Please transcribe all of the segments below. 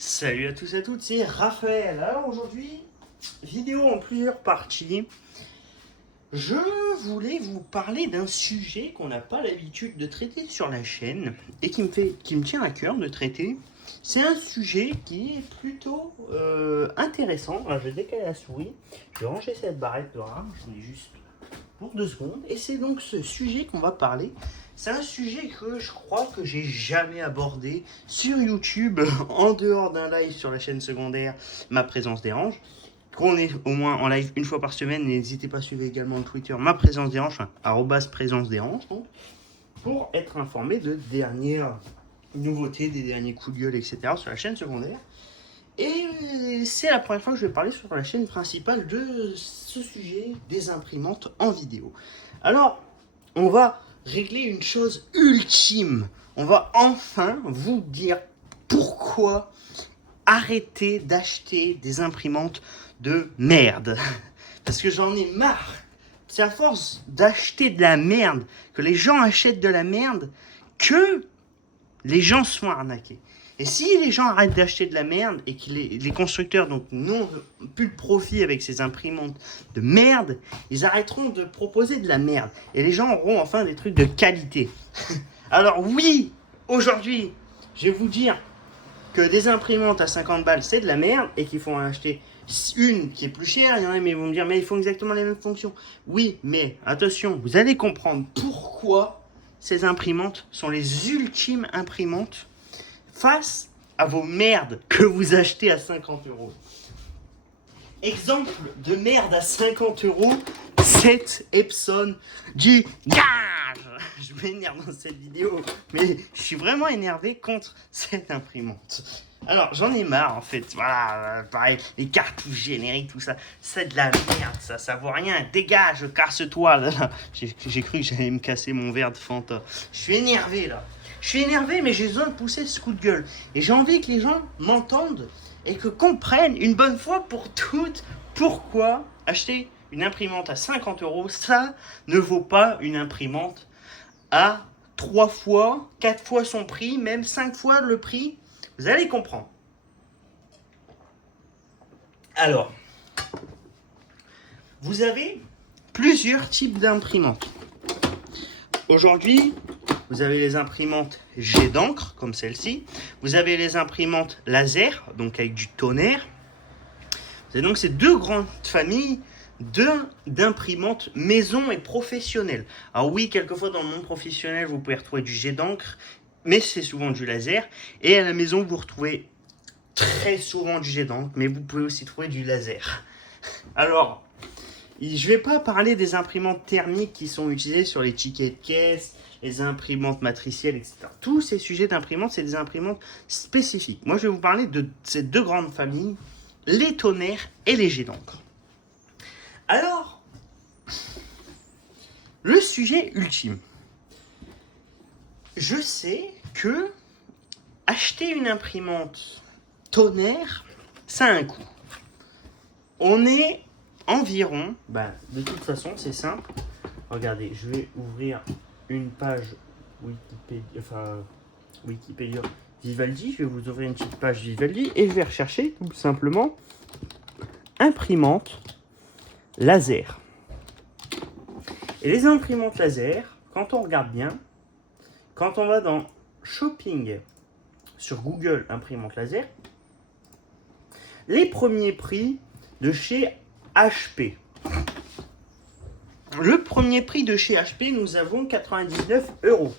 Salut à tous et à toutes, c'est Raphaël. Alors aujourd'hui, vidéo en plusieurs parties. Je voulais vous parler d'un sujet qu'on n'a pas l'habitude de traiter sur la chaîne et qui me tient à cœur de traiter. C'est un sujet qui est plutôt intéressant. Alors, je vais décaler la souris, je vais ranger cette barrette de rame, j'en ai juste pour 2 secondes. Et c'est donc ce sujet qu'on va parler. C'est un sujet que je crois que j'ai jamais abordé sur YouTube, en dehors d'un live sur la chaîne secondaire, ma présence dérange. Qu'on est au moins en live une fois par semaine. N'hésitez pas à suivre également le Twitter, ma présence dérange, @présence dérange, donc, pour être informé de dernières nouveautés, des derniers coups de gueule, etc. sur la chaîne secondaire. Et c'est la première fois que je vais parler sur la chaîne principale de ce sujet des imprimantes en vidéo. Alors, on va régler une chose ultime. On va enfin vous dire pourquoi arrêter d'acheter des imprimantes de merde. Parce que j'en ai marre. C'est à force d'acheter de la merde, que les gens achètent de la merde, que les gens sont arnaqués. Et si les gens arrêtent d'acheter de la merde et que les constructeurs donc n'ont plus de profit avec ces imprimantes de merde, ils arrêteront de proposer de la merde. Et les gens auront enfin des trucs de qualité. Alors oui, aujourd'hui, je vais vous dire que des imprimantes à 50 balles, c'est de la merde et qu'il faut en acheter une qui est plus chère. Il y en a, mais ils vont me dire, mais ils font exactement les mêmes fonctions. Oui, mais attention, vous allez comprendre pourquoi ces imprimantes sont les ultimes imprimantes face à vos merdes que vous achetez à 50 euros. Exemple de merde à 50 euros, cette Epson du gage. Je m'énerve dans cette vidéo, mais je suis vraiment énervé contre cette imprimante. Alors, j'en ai marre en fait. Voilà, pareil, les cartouches génériques, tout ça, c'est de la merde, ça vaut rien. Dégage, casse-toi là. J'ai cru que j'allais me casser mon verre de Fanta. Je suis énervé là. Je suis énervé, mais j'ai besoin de pousser ce coup de gueule. Et j'ai envie que les gens m'entendent et que comprennent une bonne fois pour toutes pourquoi acheter une imprimante à 50 euros, ça ne vaut pas une imprimante à 3 fois, 4 fois son prix, même 5 fois le prix. Vous allez comprendre. Alors, vous avez plusieurs types d'imprimantes. Aujourd'hui, vous avez les imprimantes jet d'encre, comme celle-ci. Vous avez les imprimantes laser, donc avec du tonnerre. Vous avez donc ces deux grandes familles d'imprimantes maison et professionnelles. Alors oui, quelquefois dans le monde professionnel, vous pouvez retrouver du jet d'encre, mais c'est souvent du laser. Et à la maison, vous retrouvez très souvent du jet d'encre, mais vous pouvez aussi trouver du laser. Alors, je ne vais pas parler des imprimantes thermiques qui sont utilisées sur les tickets de caisse, les imprimantes matricielles, etc. Tous ces sujets d'imprimantes, c'est des imprimantes spécifiques. Moi, je vais vous parler de ces deux grandes familles, les tonnerres et les jets d'encre. Alors, le sujet ultime. Je sais que acheter une imprimante tonnerre, ça a un coût. On est environ, de toute façon, c'est simple. Regardez, je vais ouvrir une page Wikipédia Vivaldi. Je vais vous ouvrir une petite page Vivaldi et je vais rechercher tout simplement imprimante laser. Et les imprimantes laser, quand on regarde bien, quand on va dans Shopping sur Google imprimante laser, les premiers prix de chez HP. Le premier prix de chez HP, nous avons 99 euros.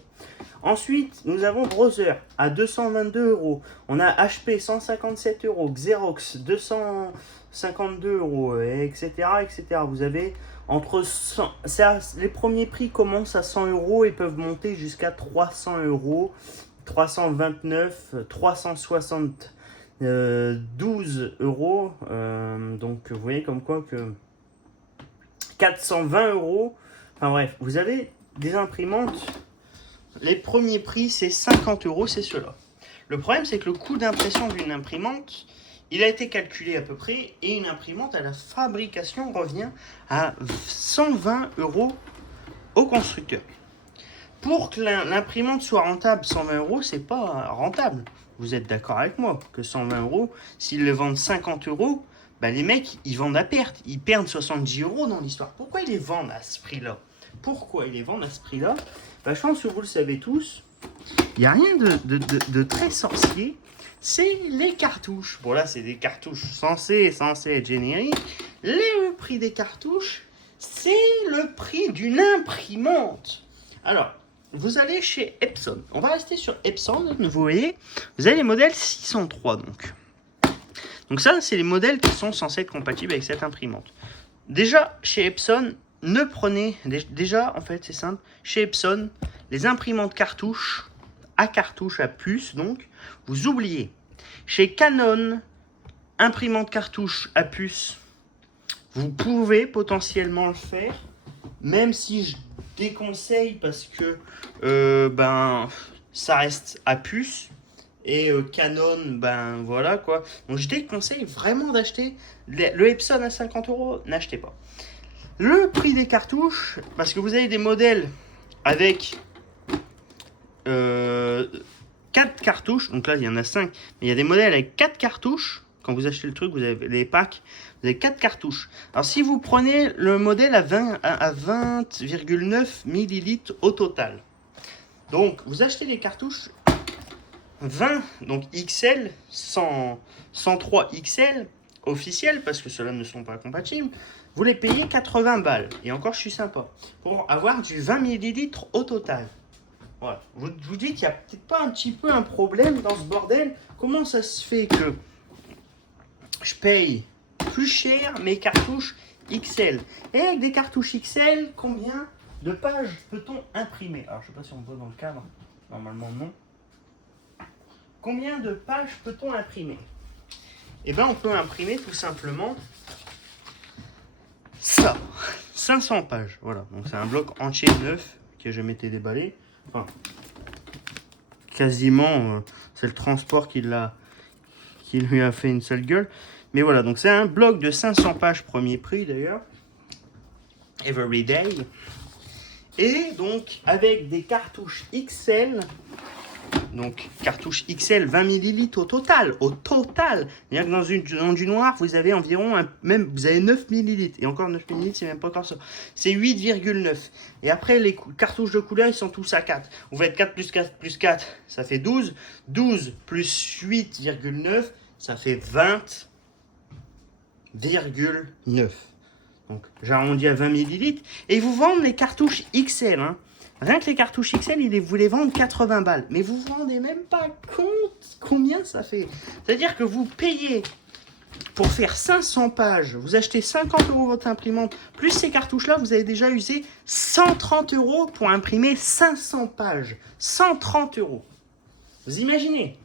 Ensuite, nous avons Brother à 222 euros. On a HP 157 euros, Xerox 252 euros, etc., etc. Vous avez entre 100, les premiers prix commencent à 100 euros et peuvent monter jusqu'à 300 euros, 329, 372 euros. Donc, vous voyez comme quoi que 420 euros. Enfin bref, vous avez des imprimantes. Les premiers prix, c'est 50 euros, c'est cela. Le problème, c'est que le coût d'impression d'une imprimante, il a été calculé à peu près, et une imprimante à la fabrication revient à 120 euros au constructeur. Pour que l'imprimante soit rentable, 120 euros, c'est pas rentable. vous êtes d'accord avec moi que 120 euros, s'ils le vendent 50 euros, bah les mecs, ils vendent à perte. Ils perdent 70 euros dans l'histoire. Pourquoi ils les vendent à ce prix-là? Pourquoi ils les vendent à ce prix-là? Bah, je pense que vous le savez tous. Il n'y a rien de très sorcier. C'est les cartouches. Bon, là, c'est des cartouches censées être génériques. Le prix des cartouches, c'est le prix d'une imprimante. Alors, vous allez chez Epson. On va rester sur Epson. Vous voyez, vous avez les modèles 603 donc. Donc ça, c'est les modèles qui sont censés être compatibles avec cette imprimante. Déjà, chez Epson, ne prenez... Déjà, en fait, c'est simple. Chez Epson, les imprimantes cartouches, à puce, donc, vous oubliez. Chez Canon, imprimante cartouche à puce, vous pouvez potentiellement le faire, même si je déconseille parce que ça reste à puce. Et Canon, ben voilà quoi. Donc je déconseille vraiment d'acheter le Epson à 50 euros, n'achetez pas. Le prix des cartouches, parce que vous avez des modèles avec 4 cartouches, donc là il y en a 5, mais il y a des modèles avec 4 cartouches. Quand vous achetez le truc, vous avez les packs, vous avez 4 cartouches. Alors si vous prenez le modèle à 20,9 millilitres au total, donc vous achetez les cartouches 20, donc XL, 103 XL officiels, parce que ceux-là ne sont pas compatibles, vous les payez 80 balles. Et encore, je suis sympa. Pour avoir du 20 millilitres au total. Voilà. Je vous dis qu'il n'y a peut-être pas un petit peu un problème dans ce bordel. Comment ça se fait que je paye plus cher mes cartouches XL? Et avec des cartouches XL, combien de pages peut-on imprimer? Alors, je ne sais pas si on voit dans le cadre. Normalement, non. Combien de pages peut-on imprimer? Eh bien, on peut imprimer tout simplement ça. 500 pages. Voilà. Donc, c'est un bloc entier neuf que je m'étais déballé. Enfin, quasiment, c'est le transport qui lui a fait une sale gueule. Mais voilà. Donc, c'est un bloc de 500 pages, premier prix d'ailleurs. Everyday. Et donc, avec des cartouches XL. Donc, cartouche XL, 20 ml au total. Au total. C'est-à-dire que dans du noir, vous avez environ, vous avez 9 ml. Et encore 9 ml, c'est même pas encore ça. C'est 8,9. Et après, les cartouches de couleur, ils sont tous à 4. Vous faites 4 plus 4 plus 4, ça fait 12. 12 plus 8,9, ça fait 20,9. Donc, j'arrondis à 20 ml. Et ils vous vendent les cartouches XL, hein. Rien que les cartouches XL, vous les vendent 80 balles. Mais vous vous rendez même pas compte combien ça fait. C'est-à-dire que vous payez pour faire 500 pages, vous achetez 50 euros votre imprimante, plus ces cartouches-là, vous avez déjà usé 130 euros pour imprimer 500 pages. 130 euros. Vous imaginez?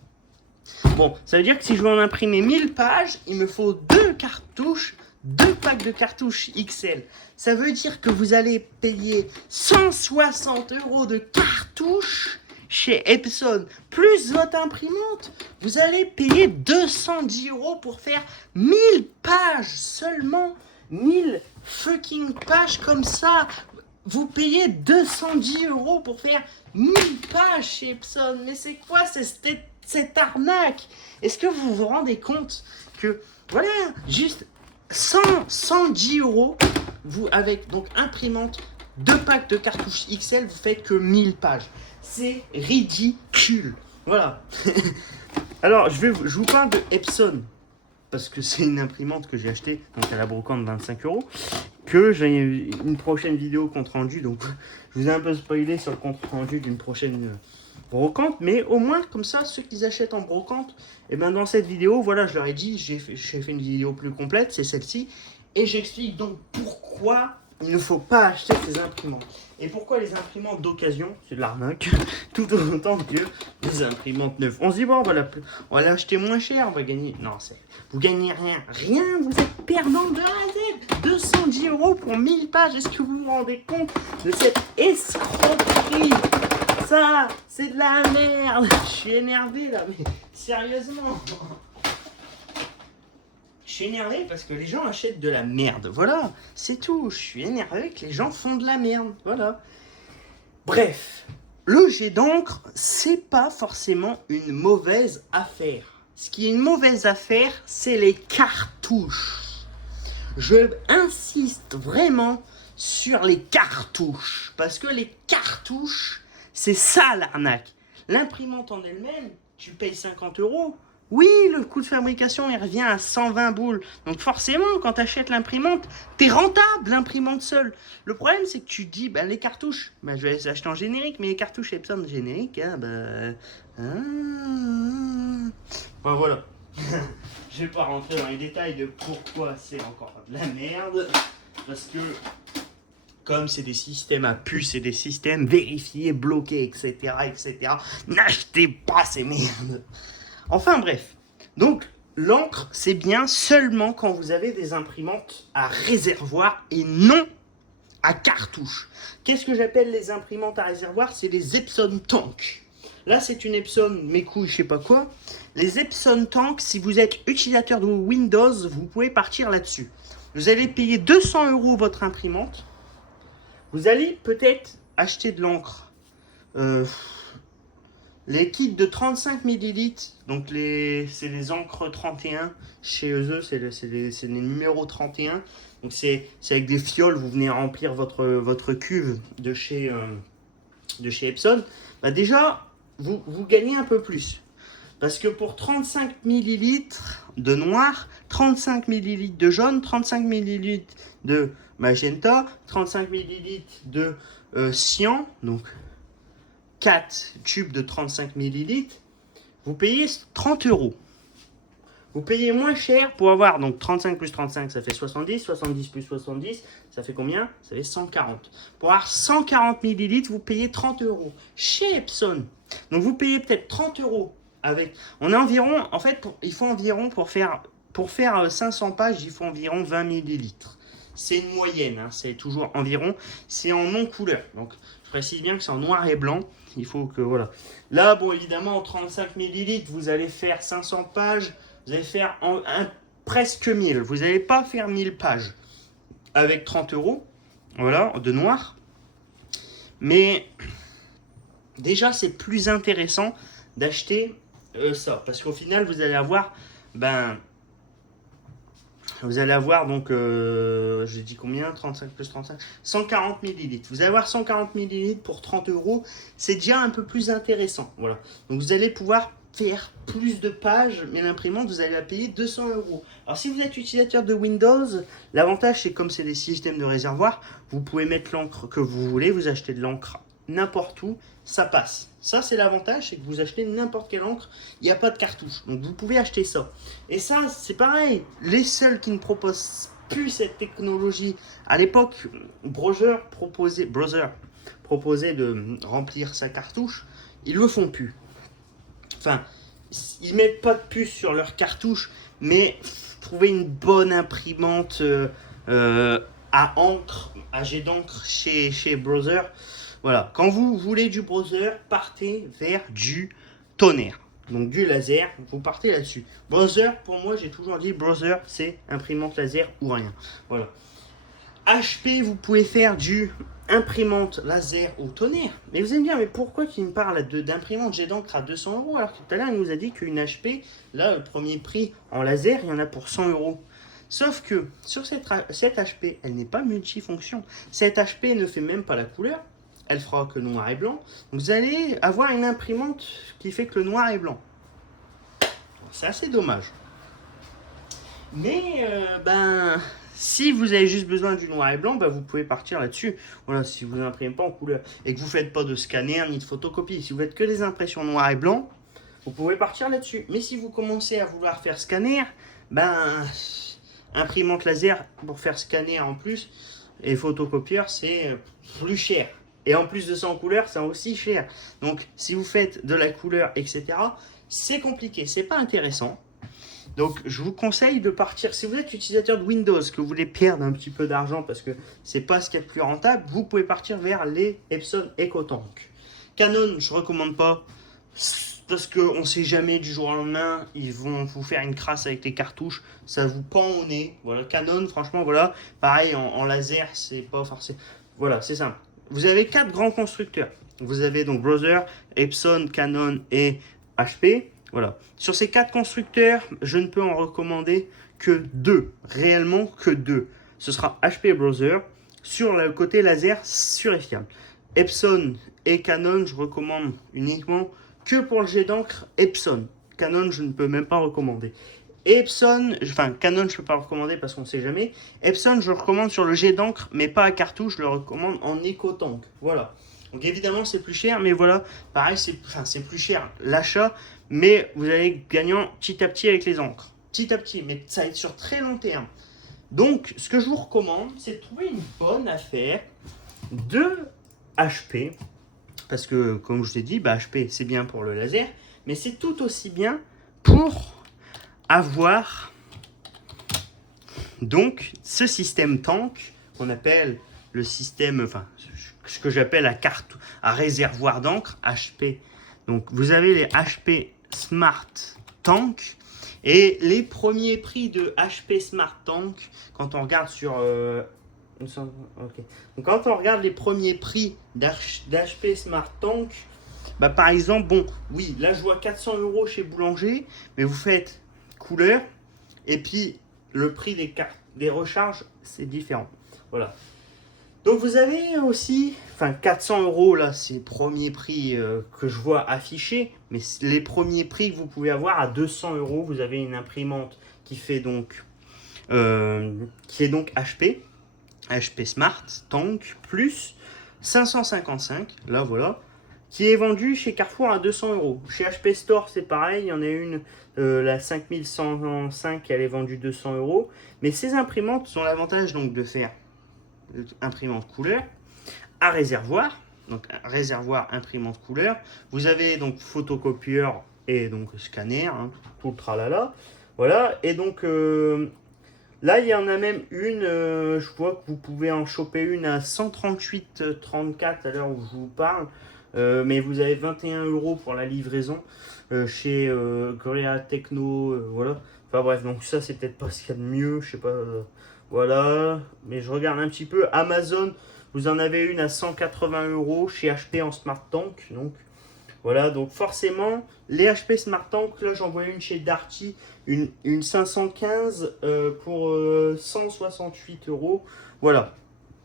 Bon, ça veut dire que si je veux en imprimer 1000 pages, il me faut 2 cartouches. 2 packs de cartouches XL. Ça veut dire que vous allez payer 160 euros de cartouches chez Epson, plus votre imprimante. Vous allez payer 210 euros pour faire 1000 pages seulement. 1000 fucking pages comme ça. Vous payez 210 euros pour faire 1000 pages chez Epson. Mais c'est quoi cette arnaque? Est-ce que vous vous rendez compte que, voilà, juste 110 euros, vous avec donc imprimante, 2 packs de cartouches XL, vous faites que 1000 pages. C'est ridicule. Voilà. Alors, je vous parle de Epson, parce que c'est une imprimante que j'ai achetée, donc à la brocante 25 euros, que j'ai une prochaine vidéo compte rendu, donc je vous ai un peu spoilé sur le compte rendu d'une prochaine brocante, mais au moins comme ça, ceux qui achètent en brocante, et ben dans cette vidéo, voilà, je leur ai dit, j'ai fait une vidéo plus complète, c'est celle-ci, et j'explique donc pourquoi il ne faut pas acheter ces imprimantes. Et pourquoi les imprimantes d'occasion, c'est de l'arnaque, tout autant que les imprimantes neuves. On se dit, bon, on va l'acheter moins cher, on va gagner. Non, vous gagnez rien, vous êtes perdant de A à Z. 210 euros pour 1000 pages, est-ce que vous vous rendez compte de cette escroquerie? Ça, c'est de la merde. Je suis énervé là, mais sérieusement. Je suis énervé parce que les gens achètent de la merde. Voilà, c'est tout. Je suis énervé que les gens font de la merde. Voilà. Bref, le jet d'encre, c'est pas forcément une mauvaise affaire. Ce qui est une mauvaise affaire, c'est les cartouches. Je insiste vraiment sur les cartouches. Parce que les cartouches, c'est ça l'arnaque. L'imprimante en elle-même, tu payes 50 euros. Oui, le coût de fabrication, il revient à 120 boules. Donc forcément, quand tu achètes l'imprimante, t'es rentable, l'imprimante seule. Le problème, c'est que tu dis, les cartouches, je vais les acheter en générique, mais les cartouches Epson génériques, voilà. Je vais pas rentrer dans les détails de pourquoi c'est encore de la merde. Parce que, comme c'est des systèmes à puces et des systèmes vérifiés, bloqués, etc., n'achetez pas ces merdes. Enfin bref, donc l'encre c'est bien seulement quand vous avez des imprimantes à réservoir et non à cartouche. Qu'est-ce que j'appelle les imprimantes à réservoir? C'est les Epson Tank. Là c'est une Epson, mes couilles, je sais pas quoi. Les Epson Tank, si vous êtes utilisateur de Windows, vous pouvez partir là-dessus. Vous allez payer 200 euros votre imprimante. Vous allez peut-être acheter de l'encre. Les kits de 35 ml, donc c'est les encres 31 chez eux, c'est les numéros 31. Donc c'est avec des fioles, vous venez remplir votre cuve de chez Epson. Déjà, vous gagnez un peu plus. Parce que pour 35 ml de noir, 35 ml de jaune, 35 ml de magenta, 35 ml de cyan, donc 4 tubes de 35 ml, vous payez 30 euros. Vous payez moins cher pour avoir, donc 35 plus 35, ça fait 70, 70 plus 70, ça fait combien? Ça fait 140. Pour avoir 140 ml, vous payez 30 euros chez Epson. Donc vous payez peut-être 30 euros avec. On est environ, en fait, il faut environ pour faire 500 pages, il faut environ 20 ml. C'est une moyenne, c'est toujours environ. C'est en non-couleur. Donc je précise bien que c'est en noir et blanc. Il faut que, voilà. Là, bon, évidemment, en 35 ml, vous allez faire 500 pages. Vous allez faire presque 1000. Vous n'allez pas faire 1000 pages avec 30 euros. Voilà, de noir. Mais déjà, c'est plus intéressant d'acheter ça. Parce qu'au final, vous allez avoir, donc, je dis combien? 35 plus 35, 140 ml. Vous allez avoir 140 ml pour 30 euros. C'est déjà un peu plus intéressant. Voilà. Donc, vous allez pouvoir faire plus de pages, mais l'imprimante, vous allez la payer 200 euros. Alors, si vous êtes utilisateur de Windows, l'avantage, c'est comme c'est des systèmes de réservoir, vous pouvez mettre l'encre que vous voulez. Vous achetez de l'encre n'importe où, ça passe. Ça, c'est l'avantage, c'est que vous achetez n'importe quelle encre, il n'y a pas de cartouche. Donc, vous pouvez acheter ça. Et ça, c'est pareil. Les seuls qui ne proposent plus cette technologie, à l'époque, Brother proposait de remplir sa cartouche, ils le font plus. Enfin, ils mettent pas de puce sur leur cartouche, mais trouver une bonne imprimante à encre, à jet d'encre chez Brother. Voilà, quand vous voulez du Brother, partez vers du tonnerre. Donc du laser, vous partez là-dessus. Brother, pour moi, j'ai toujours dit Brother, c'est imprimante laser ou rien. Voilà. HP, vous pouvez faire du imprimante laser au tonnerre. Mais vous allez me dire, mais pourquoi il me parle d'imprimante jet d'encre à 200 euros alors que tout à l'heure il nous a dit qu'une HP, là, le premier prix en laser, il y en a pour 100 euros. Sauf que sur cette HP, elle n'est pas multifonction. Cette HP ne fait même pas la couleur. Elle fera que noir et blanc. Vous allez avoir une imprimante qui fait que le noir et blanc. C'est assez dommage. Mais, si vous avez juste besoin du noir et blanc, vous pouvez partir là-dessus. Voilà, si vous n'imprimez pas en couleur et que vous ne faites pas de scanner ni de photocopie. Si vous faites que des impressions noir et blanc, vous pouvez partir là-dessus. Mais si vous commencez à vouloir faire scanner, imprimante laser pour faire scanner en plus et photocopieur, c'est plus cher. Et en plus de ça en couleur, c'est aussi cher. Donc, si vous faites de la couleur, etc., c'est compliqué, c'est pas intéressant. Donc, je vous conseille de partir. Si vous êtes utilisateur de Windows, que vous voulez perdre un petit peu d'argent parce que c'est pas ce qu'il y a de plus rentable, vous pouvez partir vers les Epson EcoTank. Canon, je recommande pas parce qu'on ne sait jamais du jour au lendemain, ils vont vous faire une crasse avec les cartouches, ça vous pend au nez. Voilà, Canon, franchement, voilà, pareil en laser, c'est pas forcément. Voilà, c'est simple. Vous avez 4 grands constructeurs. Vous avez donc Brother, Epson, Canon et HP. Voilà. Sur ces 4 constructeurs, je ne peux en recommander que 2. Réellement que 2. Ce sera HP et Brother. Sur le côté laser, sûr et fiable. Epson et Canon, je recommande uniquement que pour le jet d'encre Epson. Canon, je ne peux même pas recommander. Epson, enfin Canon, je ne peux pas le recommander parce qu'on ne sait jamais. Epson, je le recommande sur le jet d'encre, mais pas à cartouche, je le recommande en éco-tank. Voilà. Donc évidemment, c'est plus cher, mais voilà, pareil, c'est plus cher l'achat, mais vous allez gagnant petit à petit avec les encres. Petit à petit, mais ça va être sur très long terme. Donc, ce que je vous recommande, c'est de trouver une bonne affaire de HP, parce que, comme je vous ai dit, HP, c'est bien pour le laser, mais c'est tout aussi bien pour avoir donc ce système tank qu'on appelle le système, enfin, ce que j'appelle à réservoir d'encre, HP. Donc, vous avez les HP Smart Tank. Et les premiers prix de HP Smart Tank, quand on regarde sur... okay. Donc, quand on regarde les premiers prix d'HP Smart Tank, par exemple, bon, oui, là je vois 400 € chez Boulanger, mais vous faites couleur, et puis le prix des cartes, des recharges, c'est différent. Voilà. Donc vous avez aussi, 400 € là, c'est le premier prix que je vois affiché, mais les premiers prix que vous pouvez avoir à 200 €, vous avez une imprimante qui fait donc, qui est donc HP Smart Tank plus 555, là voilà, qui est vendue chez Carrefour à 200 €. Chez HP Store c'est pareil, il y en a une, la 5105, elle est vendue 200 €, mais ces imprimantes ont l'avantage donc de faire imprimante couleur à réservoir, donc un réservoir imprimante couleur. Vous avez donc photocopieur et donc scanner, tout le tralala. Voilà, et donc là il y en a même une, je vois que vous pouvez en choper une à 138,34 à l'heure où je vous parle, mais vous avez 21 € pour la livraison chez Gorilla Techno, voilà. Enfin bref, donc ça c'est peut-être pas ce qu'il y a de mieux, je sais pas. Voilà, mais je regarde un petit peu. Amazon, vous en avez une à 180 € chez HP en Smart Tank. Donc voilà, donc forcément, les HP Smart Tank, là j'en vois une chez Darty, une 515 pour 168 €. Voilà.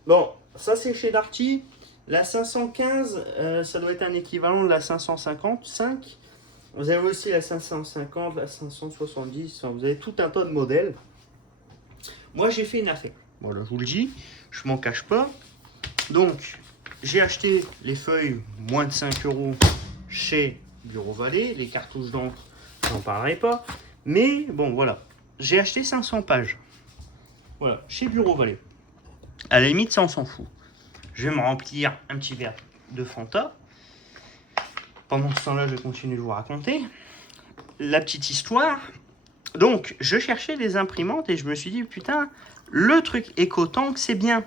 Bon, ça c'est chez Darty. La 515, ça doit être un équivalent de la 555. Vous avez aussi la 550, la 570, vous avez tout un tas de modèles. Moi, j'ai fait une affaire. Voilà, je vous le dis, je m'en cache pas. Donc, j'ai acheté les feuilles moins de 5 € chez Bureau Vallée. Les cartouches d'encre, j'en parlerai pas. Mais bon, voilà. J'ai acheté 500 pages. Voilà, chez Bureau Vallée. À la limite, ça, on s'en fout. Je vais me remplir un petit verre de Fanta. Pendant ce temps-là, je vais continuer de vous raconter la petite histoire. Donc, je cherchais des imprimantes et je me suis dit, putain, le truc EcoTank, c'est bien.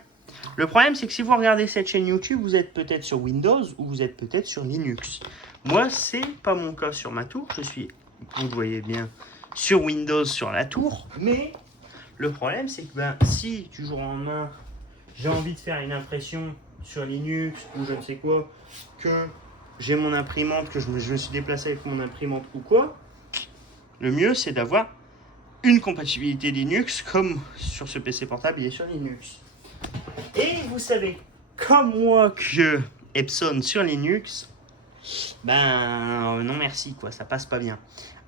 Le problème, c'est que si vous regardez cette chaîne YouTube, vous êtes peut-être sur Windows ou vous êtes peut-être sur Linux. Moi, c'est pas mon cas sur ma tour. Je suis, vous le voyez bien, sur Windows sur la tour. Mais le problème, c'est que si du jour au lendemain, j'ai envie de faire une impression sur Linux ou je ne sais quoi, que j'ai mon imprimante, que je me suis déplacé avec mon imprimante ou quoi, le mieux, c'est d'avoir une compatibilité Linux, comme sur ce PC portable, il est sur Linux. Et vous savez, comme moi, que Epson sur Linux, non merci, quoi, ça passe pas bien.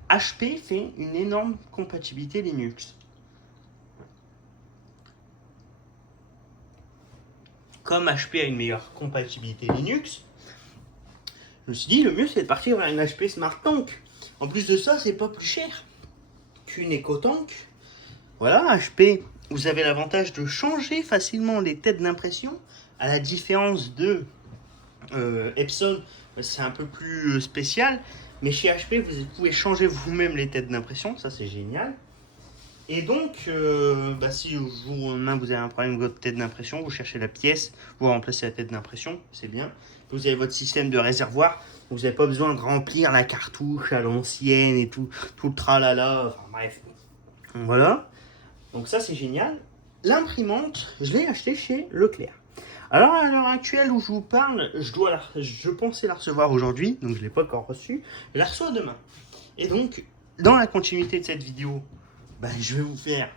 HP fait une énorme compatibilité Linux. Comme HP a une meilleure compatibilité Linux, je me suis dit, le mieux, c'est de partir vers une HP Smart Tank. En plus de ça, c'est pas plus cher qu'une EcoTank. Voilà, HP, vous avez l'avantage de changer facilement les têtes d'impression. À la différence de Epson, c'est un peu plus spécial. Mais chez HP, vous pouvez changer vous-même les têtes d'impression. Ça, c'est génial. Et donc, si au jour au lendemain, vous avez un problème avec votre tête d'impression, vous cherchez la pièce, vous remplacez la tête d'impression, c'est bien. Vous avez votre système de réservoir. Vous n'avez pas besoin de remplir la cartouche à l'ancienne et tout le tralala. Enfin bref. Voilà. Donc ça, c'est génial. L'imprimante, je l'ai acheté chez Leclerc. Alors à l'heure actuelle où je vous parle, je pensais la recevoir aujourd'hui, donc je ne l'ai pas encore reçue. Je la reçois demain. Et donc, dans la continuité de cette vidéo, je vais vous faire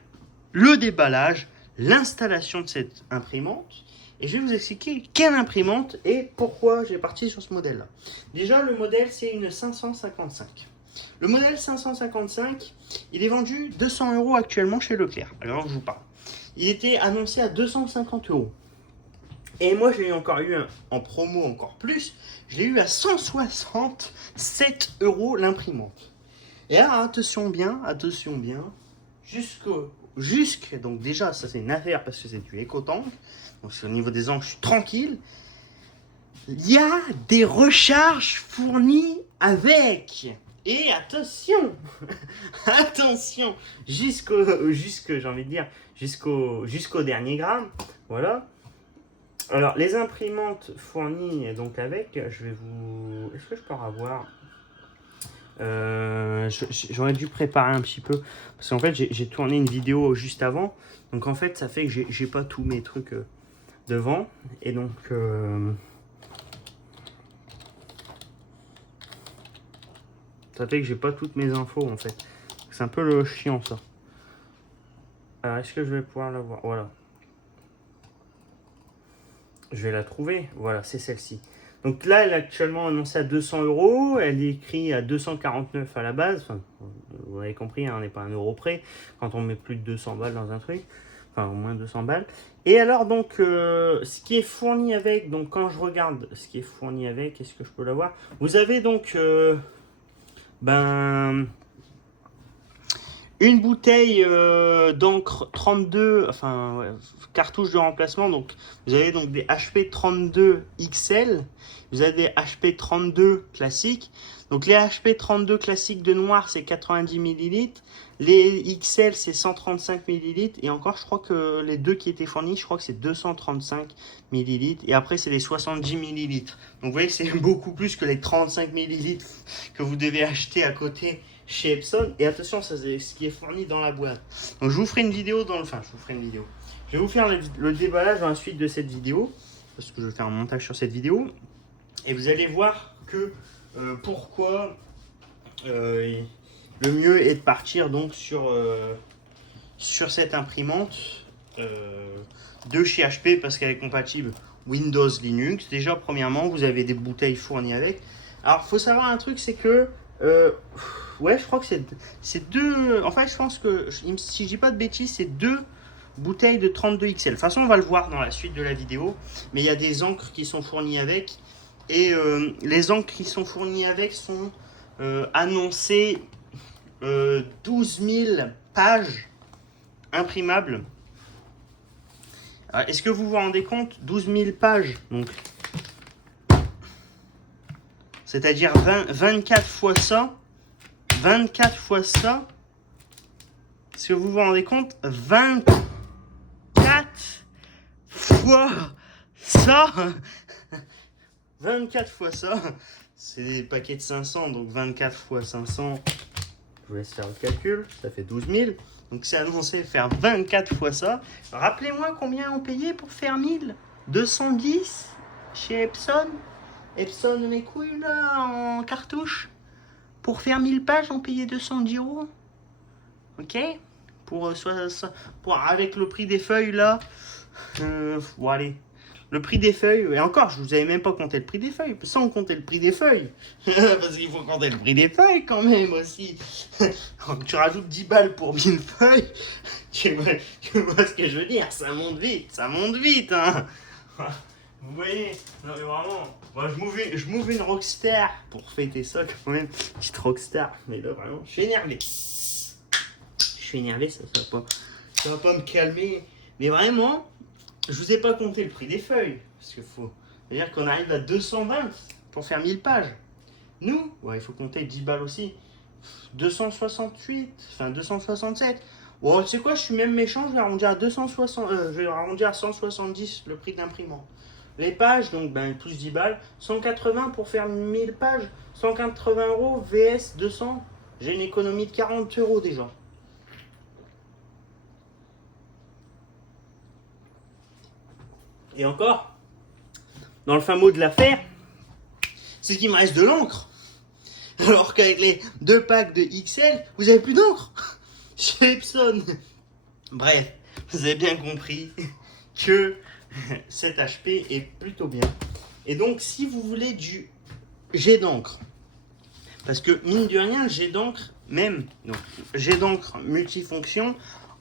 le déballage, l'installation de cette imprimante, et je vais vous expliquer quelle imprimante et pourquoi j'ai parti sur ce modèle-là. Déjà, le modèle, c'est une 555. Le modèle 555, il est vendu 200 € actuellement chez Leclerc, alors je vous parle. Il était annoncé à 250 €. Et moi, j'ai encore eu en promo encore plus, je l'ai eu à 167 € l'imprimante. Et alors, attention bien, donc déjà, ça c'est une affaire parce que c'est du éco-tank, donc c'est au niveau des angles, je suis tranquille. Il y a des recharges fournies avec. Et attention, attention, j'ai envie de dire, jusqu'au dernier gramme, voilà. Alors, les imprimantes fournies donc avec, je vais vous... Est-ce que je peux en avoir j'aurais dû préparer un petit peu, parce qu'en fait, j'ai tourné une vidéo juste avant, donc en fait, ça fait que j'ai pas tous mes trucs devant, et donc... ça fait que j'ai pas toutes mes infos, en fait. C'est un peu le chiant, ça. Alors, est-ce que je vais pouvoir la voir? Voilà. Je vais la trouver. Voilà, c'est celle-ci. Donc là, elle est actuellement annoncée à 200 €. Elle est écrite à 249 à la base. Enfin, vous avez compris, hein, on n'est pas un euro près quand on met plus de 200 balles dans un truc. Enfin, au moins 200 balles. Et alors, donc, ce qui est fourni avec, donc quand je regarde ce qui est fourni avec, est-ce que je peux l'avoir? Vous avez donc, une bouteille d'encre 32, enfin ouais, cartouche de remplacement. Donc vous avez donc des HP 32 XL, vous avez des HP 32 classiques. Donc les HP 32 classiques de noir c'est 90 ml, les XL c'est 135 ml, et encore je crois que les deux qui étaient fournis, je crois que c'est 235 ml, et après c'est les 70 ml. Donc vous voyez que c'est beaucoup plus que les 35 ml que vous devez acheter à côté chez Epson. Et attention, ça c'est ce qui est fourni dans la boîte. Donc je vous ferai une vidéo je vais vous faire le déballage dans la suite de cette vidéo, parce que je vais faire un montage sur cette vidéo, et vous allez voir que pourquoi le mieux est de partir donc sur cette imprimante de chez HP, parce qu'elle est compatible Windows, Linux. Déjà, premièrement, vous avez des bouteilles fournies avec. Alors, faut savoir un truc, c'est que ouais, je crois que c'est deux. En fait, je pense que, si je dis pas de bêtises, c'est deux bouteilles de 32 XL. De toute façon, on va le voir dans la suite de la vidéo. Mais il y a des encres qui sont fournies avec. Et les encres qui sont fournies avec sont annoncées 12 000 pages imprimables. Est-ce que vous vous rendez compte? 12 000 pages. Donc, c'est-à-dire 24 fois ça. 24 fois ça. Est-ce que vous vous rendez compte? 24 fois ça. 24 fois ça. C'est des paquets de 500. Donc 24 fois 500. Je vous laisse faire le calcul. Ça fait 12 000. Donc c'est annoncé faire 24 fois ça. Rappelez-moi combien on payait pour faire 1000. 210 chez Epson. Epson, mes couilles là, en cartouche. Pour faire 1000 pages, on payait 210 €. Ok? Avec le prix des feuilles là. Bon, allez. Le prix des feuilles, et encore, je vous avais même pas compté le prix des feuilles, sans compter le prix des feuilles. Parce qu'il faut compter le prix des feuilles quand même aussi. Quand tu rajoutes 10 balles pour 1000 feuilles, tu vois ce que je veux dire, ça monte vite, hein. Vous voyez, non mais vraiment, moi je m'ouvre une Rockstar pour fêter ça quand même, petite Rockstar, mais là vraiment, je suis énervé, ça va pas me calmer, mais vraiment, je vous ai pas compté le prix des feuilles, parce qu'il faut dire qu'on arrive à 220 pour faire 1000 pages. Nous, ouais, il faut compter 10 balles aussi, 268, enfin 267. Bon, tu sais quoi, je suis même méchant, je vais arrondir à 260, je vais arrondir à 170 le prix de l'imprimante. Les pages, donc plus 10 balles, 180 pour faire 1000 pages, 180 € vs 200, j'ai une économie de 40 € déjà. Et encore, dans le fin mot de l'affaire, c'est qu'il me reste de l'encre. Alors qu'avec les 2 packs de XL, vous avez plus d'encre chez Epson. Bref, vous avez bien compris que cet HP est plutôt bien. Et donc, si vous voulez du jet d'encre, parce que mine de rien, le jet d'encre, même, donc jet d'encre multifonction,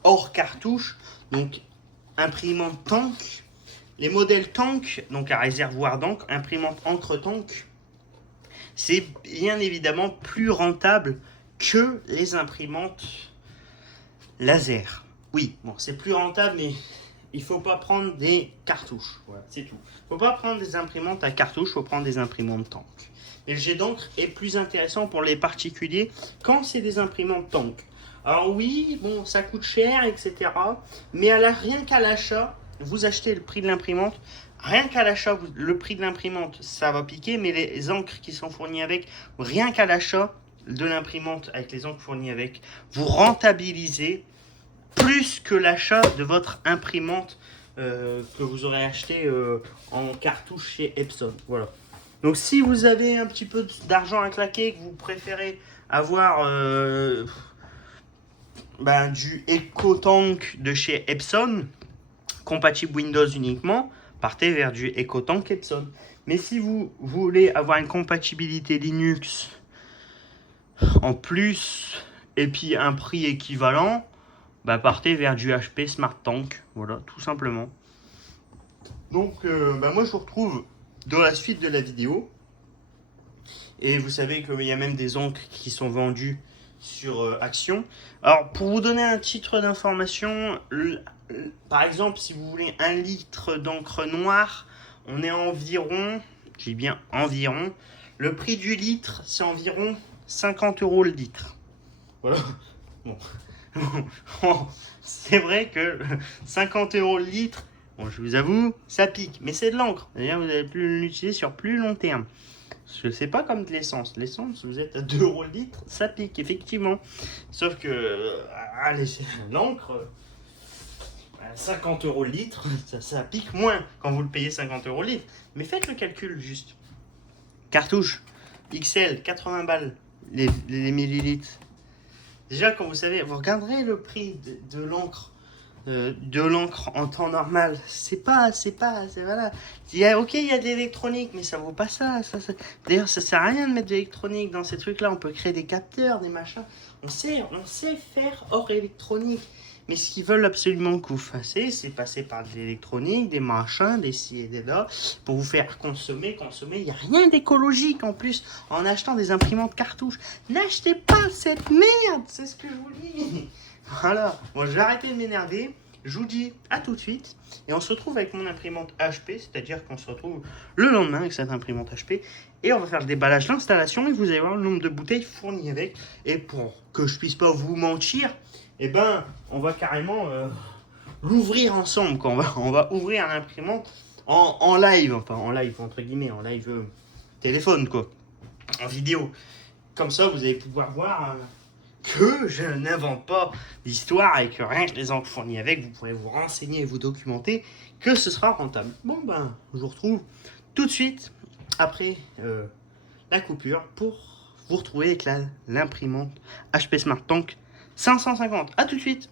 hors cartouche, donc imprimante tank, les modèles tank, donc à réservoir d'encre, imprimante encre tank, c'est bien évidemment plus rentable que les imprimantes laser. Oui, bon, c'est plus rentable, mais il faut pas prendre des cartouches. Voilà, c'est tout. Faut pas prendre des imprimantes à cartouches, faut prendre des imprimantes tank. Mais le jet d'encre est plus intéressant pour les particuliers quand c'est des imprimantes tank. Alors oui, bon, ça coûte cher, etc. Mais rien qu'à l'achat, vous achetez le prix de l'imprimante. Rien qu'à l'achat, le prix de l'imprimante, ça va piquer, mais les encres qui sont fournies avec, rien qu'à l'achat de l'imprimante avec les encres fournies avec, vous rentabilisez plus que l'achat de votre imprimante que vous aurez acheté en cartouche chez Epson. Voilà. Donc si vous avez un petit peu d'argent à claquer, que vous préférez avoir du EcoTank de chez Epson, compatible Windows uniquement, partez vers du EcoTank Epson. Mais si vous voulez avoir une compatibilité Linux en plus et puis un prix équivalent, partez vers du HP Smart Tank. Voilà, tout simplement. Donc moi je vous retrouve dans la suite de la vidéo. Et vous savez qu'il y a même des encres qui sont vendues sur Action. Alors pour vous donner un titre d'information, par exemple si vous voulez 1 litre d'encre noire, on est environ, j'ai bien environ, le prix du litre c'est environ 50 € le litre. Voilà. Bon. C'est vrai que 50 € le litre, bon, je vous avoue, ça pique, mais c'est de l'encre. D'ailleurs, vous allez plus l'utiliser sur plus long terme. Je sais pas comme de l'essence. L'essence, vous êtes à 2 € le litre, ça pique, effectivement. Sauf que l'encre, 50 € le litre, ça pique moins quand vous le payez 50 € le litre. Mais faites le calcul juste. Cartouche, XL, 80 balles, les millilitres. Déjà, quand vous savez, vous regarderez le prix de l'encre en temps normal. C'est voilà. Il y a de l'électronique, mais ça vaut pas ça. D'ailleurs, ça sert à rien de mettre de l'électronique dans ces trucs-là. On peut créer des capteurs, des machins. On sait faire hors électronique. Mais ce qu'ils veulent absolument que vous fassiez, c'est passer par de l'électronique, des machins, des ci et des là, pour vous faire consommer. Il n'y a rien d'écologique en plus en achetant des imprimantes cartouches. N'achetez pas cette merde, c'est ce que je vous dis. Voilà, bon, je vais arrêter de m'énerver. Je vous dis à tout de suite. Et on se retrouve avec mon imprimante HP, c'est-à-dire qu'on se retrouve le lendemain avec cette imprimante HP. Et on va faire le déballage, l'installation, et vous allez voir le nombre de bouteilles fournies avec. Et pour que je puisse pas vous mentir, on va carrément l'ouvrir ensemble. On va ouvrir l'imprimante en live, enfin en live entre guillemets, en live téléphone quoi, en vidéo. Comme ça, vous allez pouvoir voir que je n'invente pas d'histoire et que rien que les encres fournies avec, vous pourrez vous renseigner et vous documenter que ce sera rentable. Bon je vous retrouve tout de suite après la coupure pour vous retrouver avec l'imprimante HP Smart Tank 550. À tout de suite.